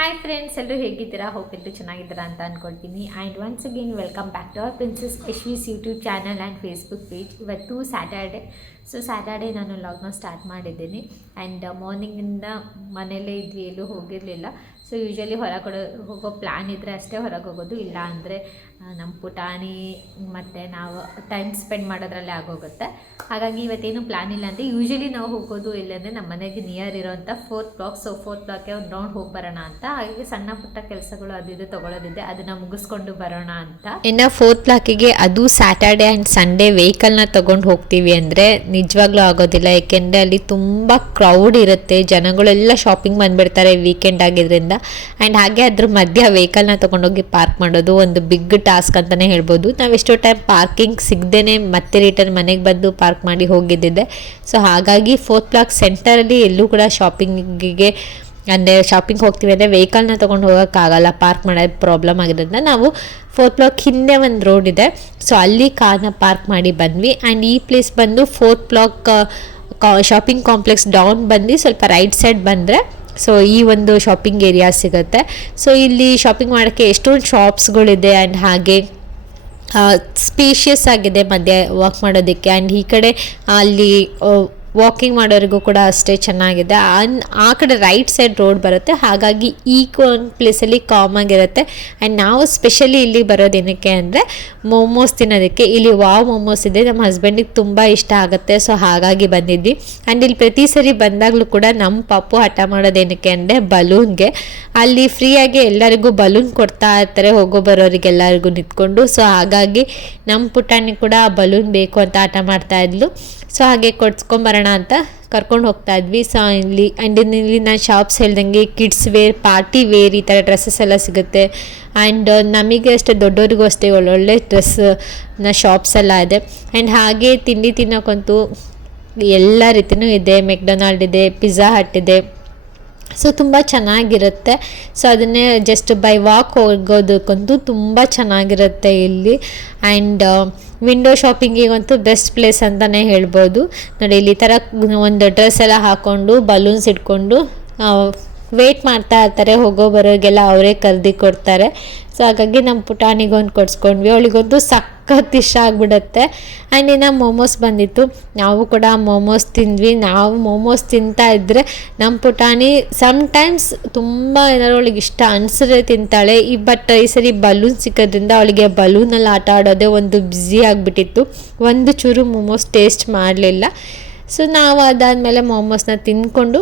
Hi friends, ಎಲ್ಲರೂ ಹೇಗಿದ್ದೀರಾ? Hope ಎಲ್ಲರೂ ಚೆನ್ನಾಗಿದ್ದೀರಾ ಅಂತ ಅಂದ್ಕೊಳ್ತೀನಿ. And once again welcome back to our princess Yashvi's YouTube channel and Facebook page. ಇವತ್ತು ಸ್ಯಾಟರ್ಡೆ. ಸೊ ಸ್ಯಾಟರ್ಡೆ ನಾನು ಲಾಗ್ನ ಸ್ಟಾರ್ಟ್ ಮಾಡಿದ್ದೀನಿ. ಆ್ಯಂಡ್ ಮಾರ್ನಿಂಗಿಂದ ಮನೆಯಲ್ಲೇ ಇದ್ವಿ, ಎಲ್ಲೂ ಹೋಗಿರಲಿಲ್ಲ. ಸೊ ಯೂಶ್ವಲಿ ಹೊರಗಡೆ ಹೋಗೋ ಪ್ಲ್ಯಾನ್ ಇದ್ದರೆ ಅಷ್ಟೇ ಹೊರಗೆ ಹೋಗೋದು, ಇಲ್ಲ ಅಂದರೆ ನಮ್ಮ ಪುಟಾಣಿ ಮತ್ತು ನಾವು ಟೈಮ್ ಸ್ಪೆಂಡ್ ಮಾಡೋದ್ರಲ್ಲೇ ಆಗೋಗುತ್ತೆ. ಹಾಗಾಗಿ ಇವತ್ತೇನು ಪ್ಲ್ಯಾನ್ ಇಲ್ಲ. ಅಂದರೆ ಯೂಶ್ವಲಿ ನಾವು ಹೋಗೋದು ಇಲ್ಲಂದರೆ ನಮ್ಮ ಮನೆಗೆ ನಿಯರ್ ಇರೋಂಥ 4th ಬ್ಲಾಕ್. ಸೊ 4th ಬ್ಲಾಕ್ಗೆ ಒಂದು ರೌಂಡ್ ಹೋಗಿ ಬರೋಣ ಅಂತ. ಹಾಗೆ ಸಣ್ಣ ಪುಟ್ಟ ಕೆಲಸಗಳು ಅದು ಇದು ತೊಗೊಳೋದಿದೆ, ಅದನ್ನು ಮುಗಿಸ್ಕೊಂಡು ಬರೋಣ ಅಂತ. ಇನ್ನು 4th ಬ್ಲಾಕಿಗೆ ಅದು ಸ್ಯಾಟರ್ಡೆ ಆ್ಯಂಡ್ ಸಂಡೇ ವೆಹಿಕಲ್ನ ತೊಗೊಂಡು ಹೋಗ್ತೀವಿ ಅಂದರೆ ನಿಜವಾಗ್ಲೂ ಆಗೋದಿಲ್ಲ. ಏಕೆಂದರೆ ಅಲ್ಲಿ ತುಂಬ ಕ್ರೌಡ್ ಇರುತ್ತೆ, ಜನಗಳೆಲ್ಲ ಶಾಪಿಂಗ್ ಬಂದುಬಿಡ್ತಾರೆ ವೀಕೆಂಡ್ ಆಗಿದ್ದರಿಂದ. ಆ್ಯಂಡ್ ಹಾಗೆ ಅದ್ರ ಮಧ್ಯ ವೆಹಿಕಲ್ನ ತೊಗೊಂಡೋಗಿ ಪಾರ್ಕ್ ಮಾಡೋದು ಒಂದು ಬಿಗ್ ಟಾಸ್ಕ್ ಅಂತಲೇ ಹೇಳ್ಬೋದು. ನಾವು ಎಷ್ಟೋ ಟೈಮ್ ಪಾರ್ಕಿಂಗ್ ಸಿಗದೇ ಮತ್ತೆ ರಿಟರ್ನ್ ಮನೆಗೆ ಬಂದು ಪಾರ್ಕ್ ಮಾಡಿ ಹೋಗಿದ್ದಿದೆ. ಸೊ ಹಾಗಾಗಿ 4th ಬ್ಲಾಕ್ ಸೆಂಟರಲ್ಲಿ ಎಲ್ಲೂ ಕೂಡ ಶಾಪಿಂಗಿಗೆ ಅಂದರೆ ಶಾಪಿಂಗ್ ಹೋಗ್ತೀವಿ ಅಂದರೆ ವೆಹಿಕಲ್ನ ತೊಗೊಂಡು ಹೋಗೋಕ್ಕಾಗಲ್ಲ, ಪಾರ್ಕ್ ಮಾಡೋದು ಪ್ರಾಬ್ಲಮ್ ಆಗಿರೋದ್ರಿಂದ ನಾವು 4th ಬ್ಲಾಕ್ ಹಿಂದೆ ಒಂದು ರೋಡ್ ಇದೆ, ಸೊ ಅಲ್ಲಿ ಕಾರ್ನ ಪಾರ್ಕ್ ಮಾಡಿ ಬಂದ್ವಿ. ಆ್ಯಂಡ್ ಈ ಪ್ಲೇಸ್ ಬಂದು 4th block shopping complex down ಬಂದು ಸ್ವಲ್ಪ ರೈಟ್ ಸೈಡ್ ಬಂದರೆ ಸೊ ಈ ಒಂದು ಶಾಪಿಂಗ್ ಏರಿಯಾ ಸಿಗುತ್ತೆ. ಸೊ ಇಲ್ಲಿ ಶಾಪಿಂಗ್ ಮಾಡೋಕ್ಕೆ ಎಷ್ಟೊಂದು ಶಾಪ್ಸ್ಗಳಿದೆ. ಆ್ಯಂಡ್ ಹಾಗೆ ಸ್ಪೇಷಿಯಸ್ ಆಗಿದೆ ಮಧ್ಯೆ ವಾಕ್ ಮಾಡೋದಕ್ಕೆ. ಆ್ಯಂಡ್ ಈ ಕಡೆ ಅಲ್ಲಿ ವಾಕಿಂಗ್ ಮಾಡೋರಿಗೂ ಕೂಡ ಅಷ್ಟೇ ಚೆನ್ನಾಗಿದೆ. ಆ ಕಡೆ ರೈಟ್ ಸೈಡ್ ರೋಡ್ ಬರುತ್ತೆ, ಹಾಗಾಗಿ ಈ ಒಂದು ಪ್ಲೇಸಲ್ಲಿ ಕಾಮಾಗಿರುತ್ತೆ. ಆ್ಯಂಡ್ ನಾವು ಸ್ಪೆಷಲಿ ಇಲ್ಲಿ ಬರೋದೇನಕ್ಕೆ ಅಂದರೆ ಮೋಮೋಸ್ ತಿನ್ನೋದಕ್ಕೆ. ಇಲ್ಲಿ ವಾವ್ ಮೋಮೋಸ್ ಇದೆ, ನಮ್ಮ ಹಸ್ಬೆಂಡಿಗೆ ತುಂಬ ಇಷ್ಟ ಆಗುತ್ತೆ. ಸೊ ಹಾಗಾಗಿ ಬಂದಿದ್ವಿ. ಆ್ಯಂಡ್ ಇಲ್ಲಿ ಪ್ರತಿ ಸರಿ ಬಂದಾಗಲೂ ಕೂಡ ನಮ್ಮ ಪಾಪು ಹಠ ಮಾಡೋದೇನಕ್ಕೆ ಅಂದರೆ ಬಲೂನ್ಗೆ. ಅಲ್ಲಿ ಫ್ರೀಯಾಗಿ ಎಲ್ಲರಿಗೂ ಬಲೂನ್ ಕೊಡ್ತಾ ಇರ್ತಾರೆ, ಹೋಗೋ ಬರೋರಿಗೆಲ್ಲರಿಗೂ ನಿಂತ್ಕೊಂಡು. ಸೊ ಹಾಗಾಗಿ ನಮ್ಮ ಪುಟಾಣಿ ಕೂಡ ಬಲೂನ್ ಬೇಕು ಅಂತ ಹಠ ಮಾಡ್ತಾಯಿದ್ಲು. ಸೊ ಹಾಗೆ ಕೊಡ್ಸ್ಕೊಂಬರೋಣ ಅಂತ ಕರ್ಕೊಂಡು ಹೋಗ್ತಾ ಇದ್ವಿ. ಸೊ ಇಲ್ಲಿ ನಾನು ಶಾಪ್ಸ್ ಹೇಳ್ದಂಗೆ ಕಿಡ್ಸ್ ವೇರ್, ಪಾರ್ಟಿ ವೇರ್ ಈ ಥರ ಡ್ರೆಸ್ಸಸ್ ಎಲ್ಲ ಸಿಗುತ್ತೆ. ಆ್ಯಂಡ್ ನಮಗೆ ಅಷ್ಟೇ ದೊಡ್ಡವ್ರಿಗೂ ಅಷ್ಟೇ ಒಳ್ಳೊಳ್ಳೆ ಡ್ರೆಸ್ನ ಶಾಪ್ಸ್ ಎಲ್ಲ ಇದೆ. ಆ್ಯಂಡ್ ಹಾಗೆ ತಿಂಡಿ ತಿನ್ನೋಕ್ಕಂತೂ ಎಲ್ಲ ರೀತಿಯೂ ಇದೆ. ಮೆಕ್ಡೊನಾಲ್ಡ್ ಇದೆ, ಪಿಜ್ಜಾ ಹಟ್ ಇದೆ. ಸೊ ತುಂಬ ಚೆನ್ನಾಗಿರುತ್ತೆ. ಸೊ ಅದನ್ನೇ ಜಸ್ಟ್ ಬೈ ವಾಕ್ ಹೋಗೋದಕ್ಕಂತೂ ತುಂಬ ಚೆನ್ನಾಗಿರುತ್ತೆ ಇಲ್ಲಿ. ಆ್ಯಂಡ್ ವಿಂಡೋ ಶಾಪಿಂಗಿಗಂತೂ ಬೆಸ್ಟ್ ಪ್ಲೇಸ್ ಅಂತಲೇ ಹೇಳ್ಬೋದು. ನೋಡಿ ಇಲ್ಲಿ ಈ ಥರ ಒಂದು ಡ್ರೆಸ್ ಎಲ್ಲ ಹಾಕ್ಕೊಂಡು ಬಲೂನ್ಸ್ ಇಟ್ಕೊಂಡು ವೇಟ್ ಮಾಡ್ತಾ ಇರ್ತಾರೆ, ಹೋಗೋ ಬರೋರಿಗೆಲ್ಲ ಅವರೇ ಕರ್ದು ಕೊಡ್ತಾರೆ. ಸೊ ಹಾಗಾಗಿ ನಮ್ಮ ಪುಟಾಣಿಗೊಂದು ಕೊಡ್ಸ್ಕೊಂಡ್ವಿ, ಅವಳಿಗೊಂದು ಸಖತ್ ಇಷ್ಟ ಆಗಿಬಿಡುತ್ತೆ. ಆ್ಯಂಡ್ ಇನ್ನು ಮೋಮೋಸ್ ಬಂದಿತ್ತು, ನಾವು ಕೂಡ ಮೋಮೋಸ್ ತಿಂದ್ವಿ. ನಾವು ಮೋಮೋಸ್ ತಿಂತಾ ಇದ್ದರೆ ನಮ್ಮ ಪುಟಾಣಿ ಸಮ್ಟೈಮ್ಸ್ ತುಂಬ ಏನಾದ್ರು ಅವಳಿಗೆ ಇಷ್ಟ ಅನಿಸಿದ್ರೆ ತಿಂತಾಳೆ. ಬಟ್ ಈ ಸರಿ ಬಲೂನ್ ಸಿಕ್ಕೋದ್ರಿಂದ ಅವಳಿಗೆ ಬಲೂನಲ್ಲಿ ಆಟ ಆಡೋದೇ ಒಂದು ಬ್ಯುಸಿ ಆಗಿಬಿಟ್ಟಿತ್ತು, ಒಂದು ಚೂರು ಮೋಮೋಸ್ ಟೇಸ್ಟ್ ಮಾಡಲಿಲ್ಲ. ಸೊ ನಾವು ಅದಾದಮೇಲೆ ಮೋಮೋಸ್ನ ತಿಂದ್ಕೊಂಡು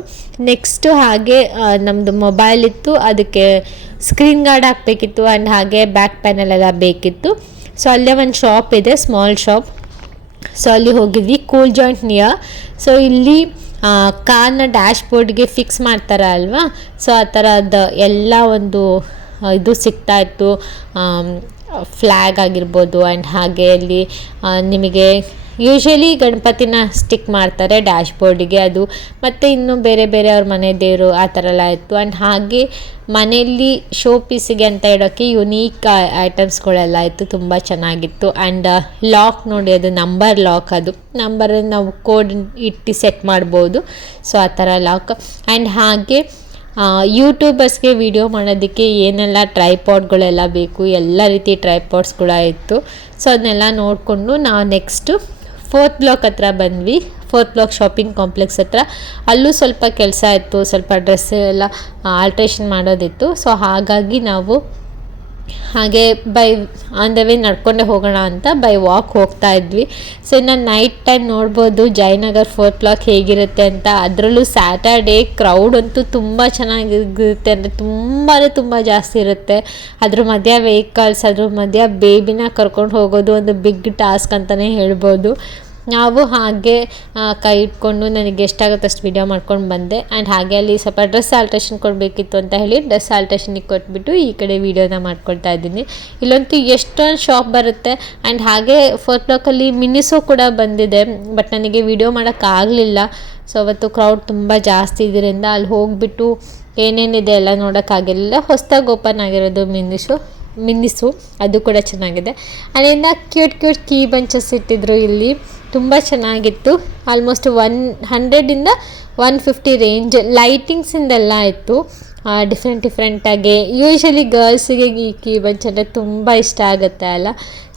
ನೆಕ್ಸ್ಟು ಹಾಗೆ ನಮ್ಮದು ಮೊಬೈಲ್ ಇತ್ತು, ಅದಕ್ಕೆ ಸ್ಕ್ರೀನ್ ಗಾರ್ಡ್ ಹಾಕಬೇಕಿತ್ತು. ಆ್ಯಂಡ್ ಹಾಗೆ ಬ್ಯಾಕ್ ಪ್ಯಾನಲೆಲ್ಲ ಬೇಕಿತ್ತು. ಸೊ ಅಲ್ಲೇ ಒಂದು ಶಾಪ್ ಇದೆ, ಸ್ಮಾಲ್ ಶಾಪ್. ಸೊ ಅಲ್ಲಿ ಹೋಗಿದ್ವಿ, ಕೂಲ್ ಜಾಯಿಂಟ್ ನಿಯರ್. ಸೊ ಇಲ್ಲಿ ಕಾರ್ನ ಡ್ಯಾಶ್ ಬೋರ್ಡ್ಗೆ ಫಿಕ್ಸ್ ಮಾಡ್ತಾರೆ ಅಲ್ವಾ, ಸೊ ಆ ಥರದ ಎಲ್ಲ ಒಂದು ಇದು ಸಿಗ್ತಾಯಿತ್ತು. ಫ್ಲ್ಯಾಗ್ ಆಗಿರ್ಬೋದು. ಆ್ಯಂಡ್ ಹಾಗೆ ಅಲ್ಲಿ ನಿಮಗೆ ಯೂಶ್ವಲಿ ಗಣಪತಿನ ಸ್ಟಿಕ್ ಮಾಡ್ತಾರೆ ಡ್ಯಾಶ್ ಬೋರ್ಡಿಗೆ, ಅದು ಮತ್ತು ಇನ್ನೂ ಬೇರೆ ಬೇರೆ ಅವ್ರ ಮನೆ ದೇವರು ಆ ಥರ ಎಲ್ಲ ಇತ್ತು. ಆ್ಯಂಡ್ ಹಾಗೆ ಮನೆಯಲ್ಲಿ ಶೋ ಪೀಸಿಗೆ ಅಂತ ಇಡೋಕ್ಕೆ ಯುನೀಕ್ ಐಟಮ್ಸ್ಗಳೆಲ್ಲ ಇತ್ತು, ತುಂಬ ಚೆನ್ನಾಗಿತ್ತು. ಆ್ಯಂಡ್ ಲಾಕ್ ನೋಡಿ, ಅದು ನಂಬರ್ ಲಾಕ್, ಅದು ನಂಬರನ್ನು ನಾವು ಕೋಡ್ ಇಟ್ಟು ಸೆಟ್ ಮಾಡ್ಬೋದು. ಸೊ ಆ ಥರ ಲಾಕ್. ಆ್ಯಂಡ್ ಹಾಗೆ ಯೂಟ್ಯೂಬರ್ಸ್ಗೆ ವಿಡಿಯೋ ಮಾಡೋದಕ್ಕೆ ಏನೆಲ್ಲ ಟ್ರೈಪಾಡ್ಗಳೆಲ್ಲ ಬೇಕು, ಎಲ್ಲ ರೀತಿ ಟ್ರೈಪಾಡ್ಸ್ ಕೂಡ ಇತ್ತು. ಸೊ ಅದನ್ನೆಲ್ಲ ನೋಡಿಕೊಂಡು ನಾವು ನೆಕ್ಸ್ಟು 4th ಬ್ಲಾಕ್ ಹತ್ರ ಬಂದ್ವಿ. 4th ಬ್ಲಾಕ್ ಶಾಪಿಂಗ್ ಕಾಂಪ್ಲೆಕ್ಸ್ ಹತ್ರ ಅಲ್ಲೂ ಸ್ವಲ್ಪ ಕೆಲಸ ಇತ್ತು, ಸ್ವಲ್ಪ ಡ್ರೆಸ್ ಎಲ್ಲ ಆಲ್ಟ್ರೇಷನ್ ಮಾಡೋದಿತ್ತು. ಸೊ ಹಾಗಾಗಿ ನಾವು ಹಾಗೆ ಆನ್ ದ ವೇ ನಡ್ಕೊಂಡೆ ಹೋಗೋಣ ಅಂತ ಬೈ ವಾಕ್ ಹೋಗ್ತಾ ಇದ್ವಿ. ಸೊ ಇನ್ನು ನೈಟ್ ಟೈಮ್ ನೋಡ್ಬೋದು ಜಯನಗರ್ 4th ಬ್ಲಾಕ್ ಹೇಗಿರುತ್ತೆ ಅಂತ. ಅದರಲ್ಲೂ ಸ್ಯಾಟರ್ಡೇ ಕ್ರೌಡ್ ಅಂತೂ ತುಂಬ ಚೆನ್ನಾಗಿರುತ್ತೆ, ಅಂದರೆ ತುಂಬ ಜಾಸ್ತಿ ಇರುತ್ತೆ. ಅದ್ರ ಮಧ್ಯ ವೆಹಿಕಲ್ಸ್, ಅದ್ರ ಮಧ್ಯ ಬೇಬಿನ ಕರ್ಕೊಂಡು ಹೋಗೋದು ಒಂದು ಬಿಗ್ ಟಾಸ್ಕ್ ಅಂತಲೇ ಹೇಳ್ಬೋದು. ನಾವು ಹಾಗೆ ಕೈ ಇಟ್ಕೊಂಡು ನನಗೆ ಎಷ್ಟಾಗುತ್ತೆ ಅಷ್ಟು ವಿಡಿಯೋ ಮಾಡ್ಕೊಂಡು ಬಂದೆ. ಆ್ಯಂಡ್ ಹಾಗೆ ಅಲ್ಲಿ ಸ್ವಲ್ಪ ಡ್ರೆಸ್ ಆಲ್ಟ್ರೇಷನ್ ಕೊಡಬೇಕಿತ್ತು ಅಂತ ಹೇಳಿ ಡ್ರೆಸ್ ಆಲ್ಟ್ರೇಷನಿಗೆ ಕೊಟ್ಬಿಟ್ಟು ಈ ಕಡೆ ವೀಡಿಯೋನ ಮಾಡ್ಕೊಳ್ತಾ ಇದ್ದೀನಿ. ಇಲ್ಲಂತೂ ಎಷ್ಟೊಂದು ಶಾಪ್ ಬರುತ್ತೆ. ಆ್ಯಂಡ್ ಹಾಗೆ 4th ಬ್ಲಾಕಲ್ಲಿ ಮಿನಿಸೋ ಕೂಡ ಬಂದಿದೆ, ಬಟ್ ನನಗೆ ವಿಡಿಯೋ ಮಾಡೋಕ್ಕಾಗಲಿಲ್ಲ. ಸೊ ಅವತ್ತು ಕ್ರೌಡ್ ತುಂಬ ಜಾಸ್ತಿ ಇದರಿಂದ ಅಲ್ಲಿ ಹೋಗಿಬಿಟ್ಟು ಏನೇನಿದೆ ಎಲ್ಲ ನೋಡೋಕ್ಕಾಗಿರಲಿಲ್ಲ. ಹೊಸದಾಗಿ ಓಪನ್ ಆಗಿರೋದು ಮಿನಿಸು, ಅದು ಕೂಡ ಚೆನ್ನಾಗಿದೆ. ಅಲ್ಲಿಂದ ಕ್ಯೂಟ್ ಕೀ ಬಂಚಸ್ ಇಟ್ಟಿದ್ರು ಇಲ್ಲಿ, ತುಂಬ ಚೆನ್ನಾಗಿತ್ತು. ಆಲ್ಮೋಸ್ಟ್ 100 ಇಂದ 150 ರೇಂಜ್ ಲೈಟಿಂಗ್ಸಿಂದೆಲ್ಲ ಇತ್ತು. ಡಿಫ್ರೆಂಟಾಗಿ ಯೂಶ್ವಲಿ ಗರ್ಲ್ಸಿಗೆ ಈ ಕೀ ಬಂಚ್ ಅಂದರೆ ತುಂಬ ಇಷ್ಟ ಆಗುತ್ತೆ ಅಲ್ಲ.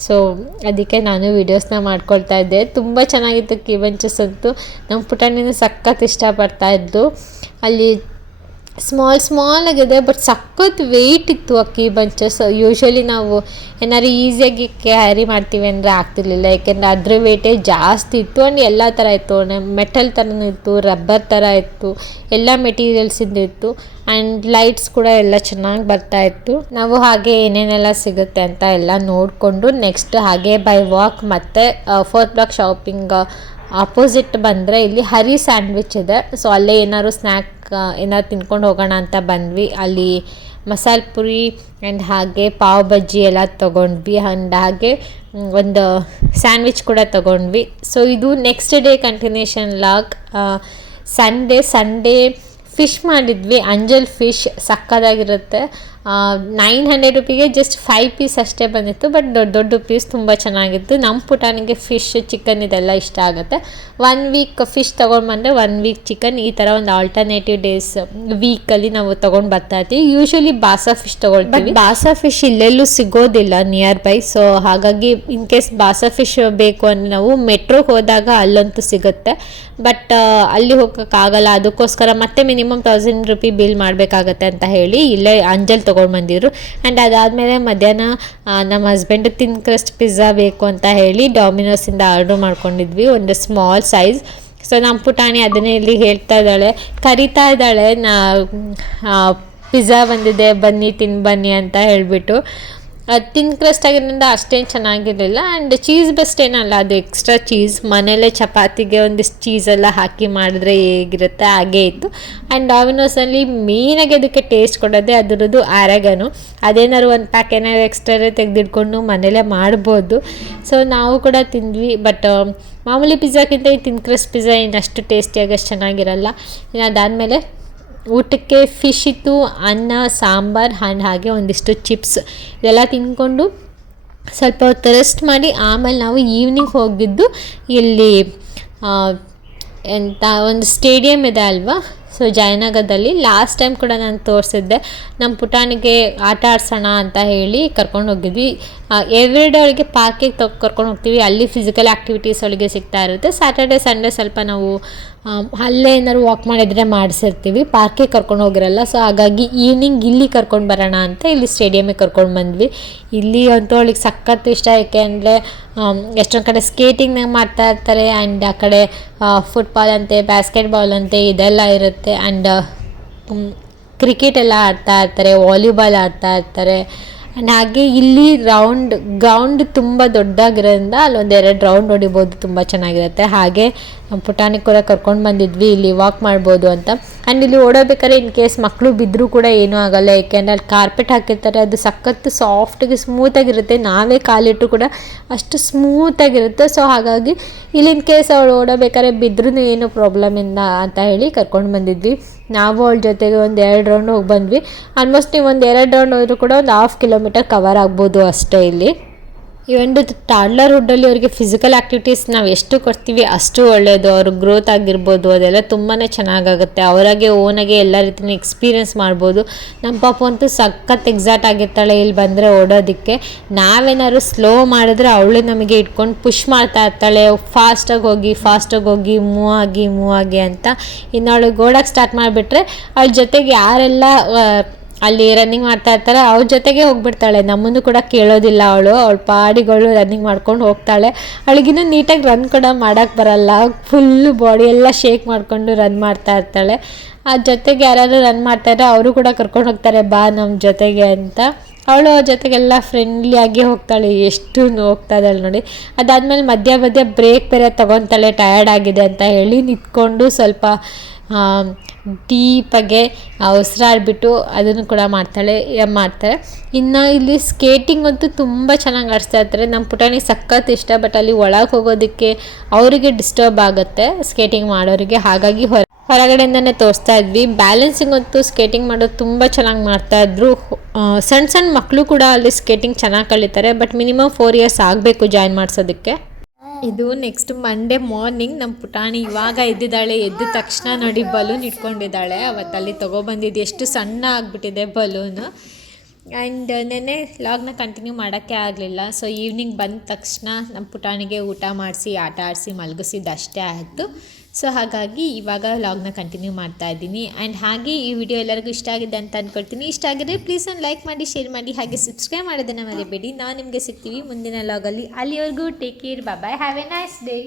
ಸೊ ಅದಕ್ಕೆ ನಾನು ವೀಡಿಯೋಸ್ನ ಮಾಡ್ಕೊಳ್ತಾ ಇದ್ದೆ. ತುಂಬ ಚೆನ್ನಾಗಿತ್ತು ಕೀ ಬಂಚಸ್ ಅಂತೂ. ನಮ್ಮ ಪುಟಾಣಿನ ಸಖತ್ ಇಷ್ಟಪಡ್ತಾಯಿದ್ದು. ಅಲ್ಲಿ ಸ್ಮಾಲ್ ಆಗಿದೆ, ಬಟ್ ಸಖತ್ ವೆಯ್ಟ್ ಇತ್ತು ಆ ಕೀ ಬಂಚಸ್. ಯೂಶ್ವಲಿ ನಾವು ಏನಾದ್ರು ಈಸಿಯಾಗಿ ಕ್ಯಾರಿ ಮಾಡ್ತೀವಿ ಅಂದರೆ ಆಗ್ತಿರ್ಲಿಲ್ಲ, ಯಾಕೆಂದರೆ ಅದ್ರ ವೇಟೇ ಜಾಸ್ತಿ ಇತ್ತು. ಆ್ಯಂಡ್ ಎಲ್ಲ ಥರ ಇತ್ತು, ಮೆಟಲ್ ಥರನೂ ಇತ್ತು, ರಬ್ಬರ್ ಥರ ಇತ್ತು, ಎಲ್ಲ ಮೆಟೀರಿಯಲ್ಸಿಂದ ಇತ್ತು. ಆ್ಯಂಡ್ ಲೈಟ್ಸ್ ಕೂಡ ಎಲ್ಲ ಚೆನ್ನಾಗಿ ಬರ್ತಾಯಿತ್ತು. ನಾವು ಹಾಗೆ ಏನೇನೆಲ್ಲ ಸಿಗುತ್ತೆ ಅಂತ ಎಲ್ಲ ನೋಡಿಕೊಂಡು ನೆಕ್ಸ್ಟ್ ಹಾಗೆ ಬೈ ವಾಕ್ ಮತ್ತು 4th ಬ್ಲಾಕ್ ಶಾಪಿಂಗ್ ಆಪೋಸಿಟ್ ಬಂದರೆ ಇಲ್ಲಿ ಹರಿ ಸ್ಯಾಂಡ್ವಿಚ್ ಇದೆ. ಸೊ ಅಲ್ಲೇ ಏನಾದ್ರು ಸ್ನ್ಯಾಕ್ ಏನಾದ್ರು ತಿನ್ಕೊಂಡು ಹೋಗೋಣ ಅಂತ ಬಂದ್ವಿ. ಅಲ್ಲಿ ಮಸಾಲೆ ಪುರಿ ಆ್ಯಂಡ್ ಹಾಗೆ ಪಾವ್ ಬಜ್ಜಿ ಎಲ್ಲ ತೊಗೊಂಡ್ವಿ. ಆ್ಯಂಡ್ ಹಾಗೆ ಒಂದು ಸ್ಯಾಂಡ್ವಿಚ್ ಕೂಡ ತೊಗೊಂಡ್ವಿ. ಸೊ ಇದು next day continuation log. Sunday fish ಮಾಡಿದ್ವಿ, ಅಂಜಲ್ ಫಿಶ್ ಸಕ್ಕದಾಗಿರುತ್ತೆ. 900 ರುಪಿಗೆ ಜಸ್ಟ್ 5 ಪೀಸ್ ಅಷ್ಟೇ ಬಂದಿತ್ತು, ಬಟ್ ದೊಡ್ಡ ಪೀಸ್ ತುಂಬ ಚೆನ್ನಾಗಿತ್ತು. ನಮ್ಮ ಪುಟಾಣಿಗೆ ಫಿಶ್ ಚಿಕನ್ ಇದೆಲ್ಲ ಇಷ್ಟ ಆಗುತ್ತೆ. 1 ವೀಕ್ ಫಿಶ್ ತೊಗೊಂಡ್ಬಂದರೆ 1 ವೀಕ್ ಚಿಕನ್, ಈ ಥರ ಒಂದು ಆಲ್ಟರ್ನೇಟಿವ್ ಡೇಸ್ ವೀಕಲ್ಲಿ ನಾವು ತೊಗೊಂಡು ಬರ್ತಾ ಇರ್ತೀವಿ. ಯೂಶ್ವಲಿ ಬಾಸಾ ಫಿಶ್ ತೊಗೊಳ್ತೀವಿ, ಬಾಸಾ ಫಿಶ್ ಇಲ್ಲೆಲ್ಲೂ ಸಿಗೋದಿಲ್ಲ ನಿಯರ್ ಬೈ. ಸೊ ಹಾಗಾಗಿ ಇನ್ ಕೇಸ್ ಬಾಸಾ ಫಿಶ್ ಬೇಕು ಅಂದರೆ ನಾವು ಮೆಟ್ರೋಗೆ ಹೋದಾಗ ಅಲ್ಲಂತೂ ಸಿಗುತ್ತೆ, ಬಟ್ ಅಲ್ಲಿ ಹೋಗೋಕ್ಕಾಗಲ್ಲ. ಅದಕ್ಕೋಸ್ಕರ ಮತ್ತೆ ಮಿನಿಮಮ್ 1000 ರೂಪಿ ಬಿಲ್ ಮಾಡಬೇಕಾಗತ್ತೆ ಅಂತ ಹೇಳಿ ಇಲ್ಲೇ ಅಂಜಲ್ ತೊಗೊಂಡು ಬಂದಿದ್ರು. ಆ್ಯಂಡ್ ಅದಾದಮೇಲೆ ಮಧ್ಯಾಹ್ನ ನಮ್ಮ ಹಸ್ಬೆಂಡ್ ತಿನ್ ಕ್ರಸ್ಟ್ ಪಿಜ್ಜಾ ಬೇಕು ಅಂತ ಹೇಳಿ ಡಾಮಿನೋಸಿಂದ ಆರ್ಡ್ರ್ ಮಾಡ್ಕೊಂಡಿದ್ವಿ, ಒಂದು ಸ್ಮಾಲ್ ಸೈಜ್. ಸೊ ನಮ್ಮ ಪುಟಾಣಿ ಅದನ್ನೇ ಇಲ್ಲಿ ಹೇಳ್ತಾ ಇದ್ದಾಳೆ, ಕರಿತಾ ಇದ್ದಾಳೆ, ಪಿಜ್ಜಾ ಬಂದಿದೆ ಬನ್ನಿ ಬನ್ನಿ ಅಂತ ಹೇಳಿಬಿಟ್ಟು. ತಿನ್ ಕ್ರಸ್ಟ್ ಆಗಿರೋದ್ರಿಂದ ಅಷ್ಟೇನು ಚೆನ್ನಾಗಿರಲಿಲ್ಲ. ಆ್ಯಂಡ್ ಚೀಸ್ ಬೆಸ್ಟ್ ಏನಲ್ಲ, ಅದು ಎಕ್ಸ್ಟ್ರಾ ಚೀಸ್. ಮನೆಯಲ್ಲೇ ಚಪಾತಿಗೆ ಒಂದಿಷ್ಟು ಚೀಸೆಲ್ಲ ಹಾಕಿ ಮಾಡಿದ್ರೆ ಹೇಗಿರುತ್ತೆ ಹಾಗೇ ಇತ್ತು. ಆ್ಯಂಡ್ ಡಾಮಿನೋಸಲ್ಲಿ ಮೇಯ್ನಾಗಿ ಅದಕ್ಕೆ ಟೇಸ್ಟ್ ಕೊಡೋದೆ ಅದರದ್ದು ಆ್ಯರಗನು. ಅದೇನಾದ್ರು ಒಂದು ಪ್ಯಾಕ್ ಏನಾದ್ರು ಎಕ್ಸ್ಟ್ರಾ ತೆಗೆದಿಟ್ಕೊಂಡು ಮನೇಲೇ ಮಾಡ್ಬೋದು. ಸೊ ನಾವು ಕೂಡ ತಿಂದ್ವಿ, ಬಟ್ ಮಾಮೂಲಿ ಪಿಜ್ಜಾಕ್ಕಿಂತ ಈ ತಿನ್ ಕ್ರಸ್ಟ್ ಪಿಜ್ಜಾ ಇನ್ನಷ್ಟು ಟೇಸ್ಟಿಯಾಗಿ ಅಷ್ಟು ಚೆನ್ನಾಗಿರಲ್ಲ. ಇನ್ನು ಅದಾದಮೇಲೆ ಊಟಕ್ಕೆ ಫಿಶ್ ಇತ್ತು, ಅನ್ನ ಸಾಂಬಾರು ಆ್ಯಂಡ್ ಹಾಗೆ ಒಂದಿಷ್ಟು ಚಿಪ್ಸ್ ಇದೆಲ್ಲ ತಿಂದ್ಕೊಂಡು ಸ್ವಲ್ಪ ಹೊತ್ತು ರೆಸ್ಟ್ ಮಾಡಿ ಆಮೇಲೆ ನಾವು ಈವ್ನಿಂಗ್ ಹೋಗಿದ್ದು ಇಲ್ಲಿ ಎಂಥ ಒಂದು ಸ್ಟೇಡಿಯಂ ಇದೆ ಅಲ್ವಾ, ಸೊ ಜಯನಗರದಲ್ಲಿ. ಲಾಸ್ಟ್ ಟೈಮ್ ಕೂಡ ನಾನು ತೋರಿಸಿದ್ದೆ. ನಮ್ಮ ಪುಟಾಣಿಗೆ ಆಟ ಆಡ್ಸೋಣ ಅಂತ ಹೇಳಿ ಕರ್ಕೊಂಡು ಹೋಗಿದ್ವಿ. ಎವ್ರಿಡೇ ಅವಳಿಗೆ ಪಾರ್ಕಿಗೆ ಕರ್ಕೊಂಡು ಹೋಗ್ತೀವಿ, ಅಲ್ಲಿ ಫಿಸಿಕಲ್ ಆ್ಯಕ್ಟಿವಿಟೀಸ್ ಅವಳಿಗೆ ಸಿಗ್ತಾ ಇರುತ್ತೆ. ಸ್ಯಾಟರ್ಡೆ ಸಂಡೇ ಸ್ವಲ್ಪ ನಾವು ಅಲ್ಲೇ ಏನಾದ್ರು ವಾಕ್ ಮಾಡಿದರೆ ಮಾಡಿಸಿರ್ತೀವಿ, ಪಾರ್ಕಿಗೆ ಕರ್ಕೊಂಡು ಹೋಗಿರಲ್ಲ. ಸೊ ಹಾಗಾಗಿ ಈವ್ನಿಂಗ್ ಇಲ್ಲಿ ಕರ್ಕೊಂಡು ಬರೋಣ ಅಂತ ಇಲ್ಲಿ ಸ್ಟೇಡಿಯಮಿಗೆ ಕರ್ಕೊಂಡು ಬಂದ್ವಿ. ಇಲ್ಲಿ ಅಂತೂ ಅವಳಿಗೆ ಸಖತ್ ಇಷ್ಟ, ಏಕೆ ಅಂದರೆ ಎಷ್ಟೊಂದು ಕಡೆ ಸ್ಕೇಟಿಂಗ್ನಾಗ ಮಾಡ್ತಾ ಇರ್ತಾರೆ, ಆ್ಯಂಡ್ ಆ ಕಡೆ ಫುಟ್ಬಾಲ್ ಅಂತೆ, ಬಾಸ್ಕೆಟ್ಬಾಲ್ ಅಂತೆ ಇದೆಲ್ಲ ಇರುತ್ತೆ. ಆ್ಯಂಡ್ ಕ್ರಿಕೆಟ್ ಎಲ್ಲ ಆಡ್ತಾ ಇರ್ತಾರೆ, ವಾಲಿಬಾಲ್ ಆಡ್ತಾ ಇರ್ತಾರೆ. ಆ್ಯಂಡ್ ಹಾಗೆ ಇಲ್ಲಿ ಗ್ರೌಂಡ್ ತುಂಬ ದೊಡ್ಡದಾಗಿರೋದ್ರಿಂದ ಅಲ್ಲೊಂದು 2 ರೌಂಡ್ ಹೊಡಿಬೋದು, ತುಂಬ ಚೆನ್ನಾಗಿರುತ್ತೆ. ಹಾಗೆ ಪುಟಾಣಿ ಕೂಡ ಕರ್ಕೊಂಡು ಬಂದಿದ್ವಿ, ಇಲ್ಲಿ ವಾಕ್ ಮಾಡ್ಬೋದು ಅಂತ. ಆ್ಯಂಡ್ ಇಲ್ಲಿ ಓಡೋಬೇಕಾದ್ರೆ ಇನ್ ಕೇಸ್ ಮಕ್ಕಳು ಬಿದ್ದರೂ ಕೂಡ ಏನೂ ಆಗೋಲ್ಲ, ಏಕೆಂದರೆ ಅಲ್ಲಿ ಕಾರ್ಪೆಟ್ ಹಾಕಿರ್ತಾರೆ, ಅದು ಸಖತ್ತು ಸಾಫ್ಟಾಗಿ ಸ್ಮೂತಾಗಿರುತ್ತೆ. ನಾವೇ ಕಾಲಿಟ್ಟರು ಕೂಡ ಅಷ್ಟು ಸ್ಮೂತಾಗಿರುತ್ತೆ. ಸೊ ಹಾಗಾಗಿ ಇಲ್ಲಿ ಇನ್ ಕೇಸ್ ಅವಳು ಓಡೋಬೇಕಾದ್ರೆ ಬಿದ್ದರೂ ಏನೂ ಪ್ರಾಬ್ಲಮ್ ಇಲ್ಲ ಅಂತ ಹೇಳಿ ಕರ್ಕೊಂಡು ಬಂದಿದ್ವಿ. ನಾವು ಅವಳ ಜೊತೆಗೆ ಒಂದು 2 ರೌಂಡ್ ಹೋಗಿ ಬಂದ್ವಿ. ಆಲ್ಮೋಸ್ಟ್ ನೀವು ಒಂದು 2 ರೌಂಡ್ ಹೋದರೂ ಕೂಡ ಒಂದು 1/2 ಕಿಲೋಮೀಟರ್ ಕವರ್ ಆಗ್ಬೋದು ಅಷ್ಟೇ. ಇಲ್ಲಿ ಈ ಒಂದು ಟಾಡ್ಲರ್ ಹುಡ್ಡಲ್ಲಿ ಅವರಿಗೆ ಫಿಸಿಕಲ್ ಆ್ಯಕ್ಟಿವಿಟೀಸ್ ನಾವು ಎಷ್ಟು ಕೊಡ್ತೀವಿ ಅಷ್ಟು ಒಳ್ಳೆಯದು. ಅವ್ರ ಗ್ರೋತ್ ಆಗಿರ್ಬೋದು ಅದೆಲ್ಲ ತುಂಬಾ ಚೆನ್ನಾಗಾಗುತ್ತೆ. ಅವರಾಗೆ ಓನಾಗೆ ಎಲ್ಲ ರೀತಿಯ ಎಕ್ಸ್ಪೀರಿಯೆನ್ಸ್ ಮಾಡ್ಬೋದು. ನಮ್ಮ ಪಾಪು ಅಂತೂ ಸಖತ್ ಎಕ್ಸಾಕ್ಟ್ ಆಗಿರ್ತಾಳೆ ಇಲ್ಲಿ ಬಂದರೆ ಓಡೋದಕ್ಕೆ. ನಾವೇನಾದ್ರು ಸ್ಲೋ ಮಾಡಿದ್ರೆ ಅವಳು ನಮಗೆ ಇಟ್ಕೊಂಡು ಪುಷ್ ಮಾಡ್ತಾ ಇರ್ತಾಳೆ, ಫಾಸ್ಟಾಗಿ ಹೋಗಿ ಮೂವ್ ಆಗಿ ಅಂತ. ಇನ್ನು ಅವಳಿಗೆ ಓಡೋಕ್ಕೆ ಸ್ಟಾರ್ಟ್ ಮಾಡಿಬಿಟ್ರೆ ಅವಳ ಜೊತೆಗೆ ಯಾರೆಲ್ಲ ಅಲ್ಲಿ ರನ್ನಿಂಗ್ ಮಾಡ್ತಾ ಇರ್ತಾರೆ ಅವ್ರ ಜೊತೆಗೆ ಹೋಗ್ಬಿಡ್ತಾಳೆ, ನಮ್ಮನ್ನು ಕೂಡ ಕೇಳೋದಿಲ್ಲ. ಅವಳ ಪಾಡಿಗಳು ರನ್ನಿಂಗ್ ಮಾಡ್ಕೊಂಡು ಹೋಗ್ತಾಳೆ. ಅವಳಿಗಿನ್ನೂ ನೀಟಾಗಿ ರನ್ ಕೂಡ ಮಾಡೋಕ್ಕೆ ಬರಲ್ಲ, ಫುಲ್ಲು ಬಾಡಿ ಎಲ್ಲ ಶೇಕ್ ಮಾಡಿಕೊಂಡು ರನ್ ಮಾಡ್ತಾ ಇರ್ತಾಳೆ. ಆ ಜೊತೆಗೆ ಯಾರಾದರೂ ರನ್ ಮಾಡ್ತಾರೆ ಅವರು ಕೂಡ ಕರ್ಕೊಂಡು ಹೋಗ್ತಾರೆ, ಬಾ ನಮ್ಮ ಜೊತೆಗೆ ಅಂತ. ಅವಳು ಅವ್ರ ಜೊತೆಗೆಲ್ಲ ಫ್ರೆಂಡ್ಲಿಯಾಗಿ ಹೋಗ್ತಾಳೆ, ಎಷ್ಟು ಹೋಗ್ತಾ ಇದ್ದಾಳೆ ನೋಡಿ. ಅದಾದಮೇಲೆ ಮಧ್ಯ ಬ್ರೇಕ್ ಬೇರೆ ತೊಗೊತಾಳೆ, ಟಯರ್ಡ್ ಆಗಿದೆ ಅಂತ ಹೇಳಿ ನಿಂತ್ಕೊಂಡು ಸ್ವಲ್ಪ ಡೀಪಾಗೆ ಉಸಿರಾಡ್ಬಿಟ್ಟು ಅದನ್ನು ಕೂಡ ಮಾಡ್ತಾರೆ. ಇನ್ನು ಇಲ್ಲಿ ಸ್ಕೇಟಿಂಗ್ ಅಂತೂ ತುಂಬ ಚೆನ್ನಾಗಿ ಆಡಿಸ್ತಾ ಇರ್ತಾರೆ. ನಮ್ಮ ಪುಟಾಣಿ ಸಖತ್ ಇಷ್ಟ, ಬಟ್ ಅಲ್ಲಿ ಒಳಗೆ ಹೋಗೋದಕ್ಕೆ ಅವರಿಗೆ ಡಿಸ್ಟರ್ಬ್ ಆಗುತ್ತೆ ಸ್ಕೇಟಿಂಗ್ ಮಾಡೋರಿಗೆ. ಹಾಗಾಗಿ ಹೊರಗಡೆಯಿಂದನೇ ತೋರಿಸ್ತಾ ಇದ್ವಿ. ಬ್ಯಾಲೆನ್ಸಿಂಗ್ ಅಂತೂ ಸ್ಕೇಟಿಂಗ್ ಮಾಡೋದು ತುಂಬ ಚೆನ್ನಾಗಿ ಮಾಡ್ತಾಯಿದ್ರು. ಸಣ್ಣ ಮಕ್ಕಳು ಕೂಡ ಅಲ್ಲಿ ಸ್ಕೇಟಿಂಗ್ ಚೆನ್ನಾಗಿ ಕಲಿತಾರೆ, ಬಟ್ ಮಿನಿಮಮ್ 4 ಇಯರ್ಸ್ ಆಗಬೇಕು ಜಾಯಿನ್ ಮಾಡಿಸೋದಕ್ಕೆ. ಇದು ನೆಕ್ಸ್ಟ್ ಮಂಡೇ ಮಾರ್ನಿಂಗ್ ನಮ್ಮ ಪುಟಾಣಿ ಇವಾಗ ಎದ್ದಿದ್ದಾಳೆ. ಎದ್ದ ತಕ್ಷಣ ನೋಡಿ ಬಲೂನ್ ಇಟ್ಕೊಂಡಿದ್ದಾಳೆ. ಅವತ್ತಲ್ಲಿ ತೊಗೊಬಂದಿದ್ದು ಎಷ್ಟು ಸಣ್ಣ ಆಗಿಬಿಟ್ಟಿದೆ ಬಲೂನು. ಆ್ಯಂಡ್ ನೆನ್ನೆ ಲಾಗ್ನ ಕಂಟಿನ್ಯೂ ಮಾಡೋಕ್ಕೆ ಆಗಲಿಲ್ಲ. ಸೊ ಈವ್ನಿಂಗ್ ಬಂದ ತಕ್ಷಣ ನಮ್ಮ ಪುಟಾಣಿಗೆ ಊಟ ಮಾಡಿಸಿ ಆಟ ಆಡಿಸಿ ಮಲಗಿಸಿದ್ದು ಅಷ್ಟೇ ಆಯಿತು. ಸೊ ಹಾಗಾಗಿ ಇವಾಗ ಲಾಗ್ನ ಕಂಟಿನ್ಯೂ ಮಾಡ್ತಾ ಇದ್ದೀನಿ. ಆ್ಯಂಡ್ ಹಾಗೆ ಈ ವಿಡಿಯೋ ಎಲ್ಲರಿಗೂ ಇಷ್ಟ ಆಗಿದೆ ಅಂತ ಅಂದ್ಕೊಳ್ತೀನಿ. ಇಷ್ಟ ಆಗಿದ್ರೆ ಪ್ಲೀಸ್ ಒಂದು ಲೈಕ್ ಮಾಡಿ, ಶೇರ್ ಮಾಡಿ, ಹಾಗೆ ಸಬ್ಸ್ಕ್ರೈಬ್ ಮಾಡೋದನ್ನು ಮರಿಬೇಡಿ. ನಾವು ನಿಮಗೆ ಸಿಗ್ತೀವಿ ಮುಂದಿನ ಲಾಗಲ್ಲಿ. ಅಲ್ಲಿವರೆಗೂ take care, bye, have a nice day.